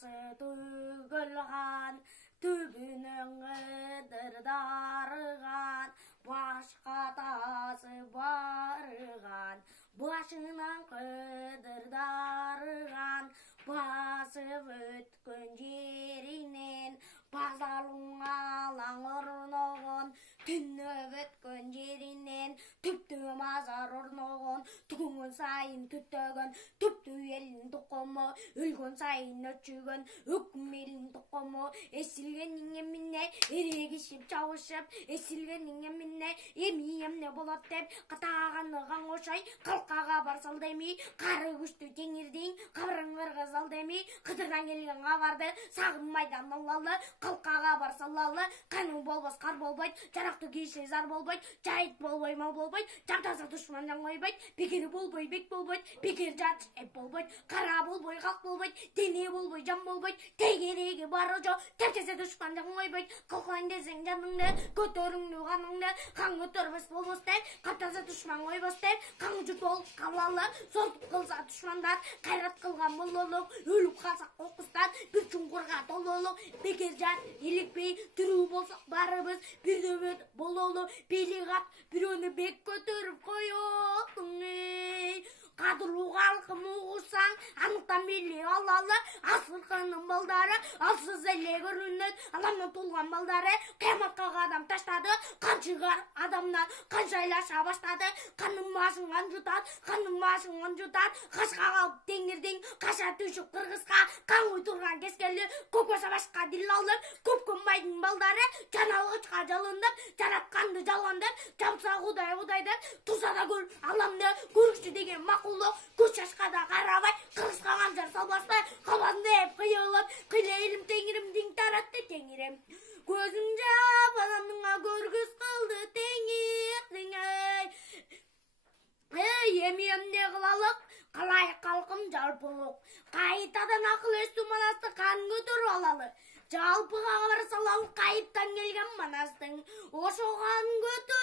басы төгілған, түбінің дарыған, башқа тасы барған, башынан дарыған, басып өткен жерінен, базалың алаң орнығын, түніп өткен жерінен, түпті мазар орнығын, түгін сайын түттігін, түпті елін тұқымы, өлген сайын өтшігін, өкім елін тұқымы, есілгенің еміне, ерегішіп чауышып, есілгенің еміне, емне болады деп, қатағанығын қошай, қалқаға барсал демей, қары күшті теңірден, қабырың ырғызал демей, қыдырдан келген қабарды, сағынмайдан алалы, қалқаға барсалалы, қаның болбас қар болбайды, жарақты кеші зар болбайды, жайт болбай мал болбайды, жамтаса дұшманнан қойбайды, бекер болбай бек болбайды, бекер жат әп болбайды, қара болбай қалқ болбайды, дене болбай жан болбайды, тегереге бары жо, тәптесе дұшманнан қойбайды, қылқылайын десең жаныңды, көтеріңді қаныңды, қан көтербес болбас деп, қаптаса дұшман қойбас деп, қан жұт болып қалалы, сортып қылса дұшмандар, қайрат қылған бололық, өліп қалсақ қоқыстан, бір чұңқырға тололық, бекер жат елікпей, түру болсақ барыбыз, бір дөбет бололық, белек ат, біреуні бек көтеріп қойылың, қадыру қалқым ұғырсаң, анықтан белек алалы, асырқының балдары, алсыз әле көрінет, аламнан толған балдары, қияматқа қадам таштады, қан шығар адамнан, қан жайлаша баштады, қаның басыңған жұтад, қашқа қалып теңірдің, қаша түшіп қырғызға, қан ұйтырған кескелі, көк баса башқа дил алып, көп көмбайдың балдары, жаналғышқа жалындып, жаратқанды жалғандып, жамса құдайдып, тұрса да көр аламды, көрікші деген мақұлы, көз шашқа да қарабай, қырғызға қанжар салбастай, қалбанды еп қиылып, қилейлім теңірімдің таратты теңірім. Көзім жап, адамыңа көргіз қылды теңірдің, емемде қылалық, қалай қалқым жалпылық, қайтадан ақыл өсту манасты қан көтір алалы, жалпыға барсалау қайыптан келген манастың, ошоған көтір